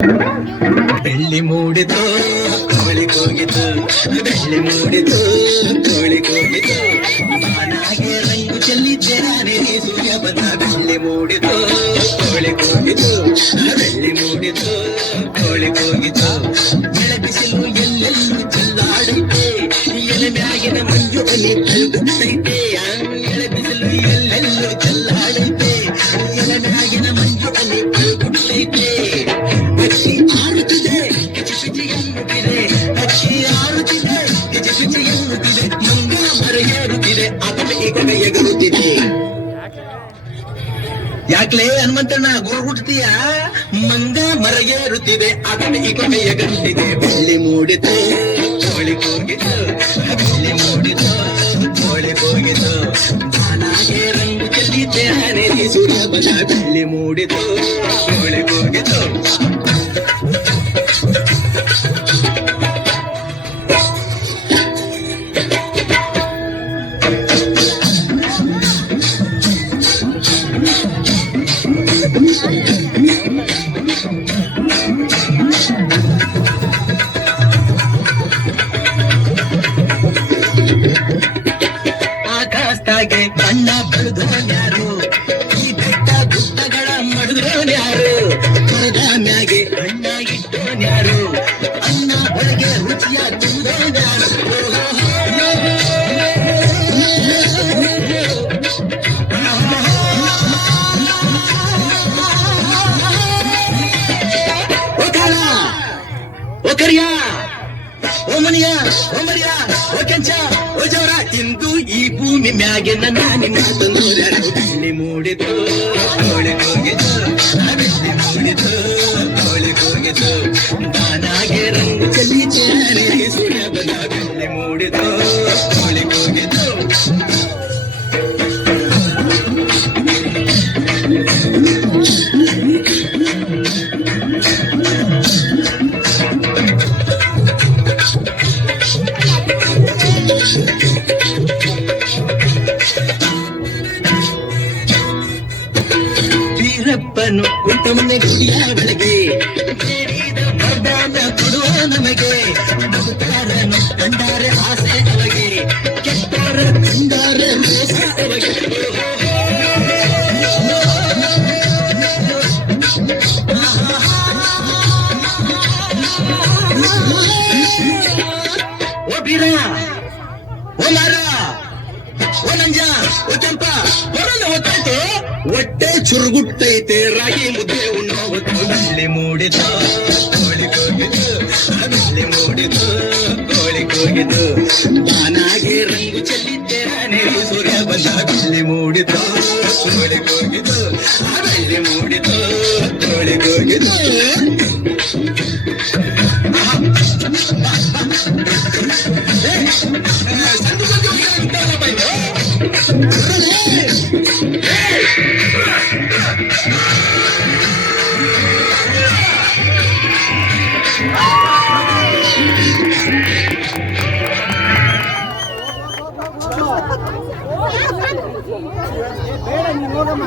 ಬೆಳ್ಳಿ ಮೂಡಿತು ಕೋಳಿ ಕೂಗಿತು, ಬೆಳ್ಳಿ ಮೂಡಿತು ಕೋಳಿ ಕೂಗಿತು, ಬಾನಾಗೆ ರಂಗು ಚೆಲ್ಲಿದ್ದೆ ನಾನೇ ಸೂರ್ಯ ಬಂದ. ಬೆಳ್ಳಿ ಮೂಡಿತು ಕೋಳಿ ಕೂಗಿತು, ಬೆಳ್ಳಿ ಮೂಡಿತು ಕೋಳಿ ಕೂಗಿತು, ಬೆಳಬಿಸಿಲು ಎಲ್ಲೆಲ್ಲೂ ಚೆಲ್ಲಾಡೈತೆ, ಎಲೆ ಮ್ಯಾಗಿನ ಮಂಜು ಹನಿ ತಲುಗುತ್ತೈತೆ. ಎಳಬಿಸಿಲು ಎಲ್ಲೆಲ್ಲೂ ಚೆಲ್ಲಾಡೈತೆ, ಎಲೆ ಮ್ಯಾಗಿನ ಮಂಜು ಹನಿ ತಲುಗುತ್ತೈತೆ. ಅಕ್ಕಿ ಆರುತ್ತಿದೆ ಕಿಚಿಪಿಚಿ ಎನ್ನುತ್ತಿದೆ, ಅಕ್ಕಿ ಆರುತ್ತಿದೆ ಕಿಚಿಪಿಚಿ ಎನ್ನುತ್ತಿದೆ, ಮಂಗ ಮರೆಯೇರುತ್ತಿದೆ ಅದನ್ನು ಈಗ ಎಗರುತ್ತಿದೆ. ಯಾಕ್ಲೇ ಹನುಮಂತಣ್ಣ ಗುರು ಹುಟ್ಟತೀಯ? ಮಂಗ ಮರೆಯೇರುತ್ತಿದೆ ಅದನ್ನು ಈಗ ಎಗರುತ್ತಿದೆ. ಬೆಳ್ಳಿ ಮೂಡಿತು ಕೋಳಿ ಕೂಗಿತು, ಬೆಳ್ಳಿ ಮೂಡಿತು ಕೋಳಿ ಕೂಗಿತು, ಬಾನಾಗೆ ರಂಗು ಚೆಲ್ಲಿದ್ದೆ ಹಣೆ ಸೂರ್ಯ ಬಂದ. ಬೆಳ್ಳಿ ಮೂಡಿತು ಕೋಳಿ ಕೂಗಿತು. ಆಕಾಶದಾಗೆ ಬಣ್ಣ ಬಳಿದೋನ್ಯಾರು, ಈ ಬೆಟ್ಟ ಗುಡ್ಡಗಳ ಮಡಿದ್ರೋನ್ಯಾರು, ಮರದ ಮ್ಯಾಗೆ ಅಣ್ಣ ಇಟ್ಟೋನ್ಯಾರು, ಅನ್ನ ಹೊರಗೆ ರುಚಿಯ ತುಂಬದೋನ್ಯಾರು. ಓ ಕಾಲ, ಓ ಕರಿಯ, ಓ ಮನಿಯ, ಓ ಮರಿಯ, ಓ ಕೆಂಚ, ಓ ಜವರ, ಇಂದು ಈ ಭೂಮಿ ಮ್ಯಾಗಿನ ನಾನಿ ಮಾತು ನೋಡ್ಯಾರು. ಬೆಳ್ಳಿ ಮೂಡಿತು ಕೋಳಿ ಕೂಗಿತು, ಬೆಳ್ಳಿ ಮೂಡಿತು ಕೋಳಿ ಕೂಗಿತು, ಬಾನಾಗೆ ರಂಗು ಚೆಲ್ಲಿದ್ದೆ ಹಣೆ ಸೂರ್ಯ ಬಂದ. ಬೆಳ್ಳಿ ಮೂಡಿತು ಕೋಳಿ ಕೂಗಿತು. ವೀರಪ್ಪನು ಕುಂಟಮನೆ ಗುಡಿಯ ಒಳಗೆ ಬೇಡಿದ ವರದಾನ ಕೊಡುವ ನಮಗೆ, ಭಕ್ತರನ್ನು ಕಂಡಾರೆ ಆಸೆ ಅವಗೆ, ಕೆಟ್ಟರ ಕಂಡಾರೆ ಮೋಸ ಅವಗೆ. ಓ ಬೀರ, ಓ ಮಾರ, ಓ ನಂಜ, ಓ ಚಂಪ, ಹೊರನ ಹೊತ್ತೈತೆ ಹೊಟ್ಟೆ ಚುರುಗುಟ್ಟೈತೆ, ರಾಗಿ ಮುದ್ದೆ ಉಣ್ಣೋ ಹೊತ್ತು. ಬೆಳ್ಳಿ ಮೂಡಿತು ಕೋಳಿ ಕೂಗಿತು, ಬೆಳ್ಳಿ ಮೂಡಿತು ಕೋಳಿ ಕೂಗಿತು, ಬಾನಾಗೆ ರಂಗು ಚೆಲ್ಲಿದ್ದೆ ಹಣೆ ಸೂರ್ಯ ಬಂದ. ಬೆಳ್ಳಿ ಮೂಡಿತು ಕೋಳಿ ಕೂಗಿತು, ಬೆಳ್ಳಿ ಮೂಡಿತು ಕೋಳಿ ಕೂಗಿತು. ಬೇಡ ನೀನು ಹೋಗಮ್ಮ.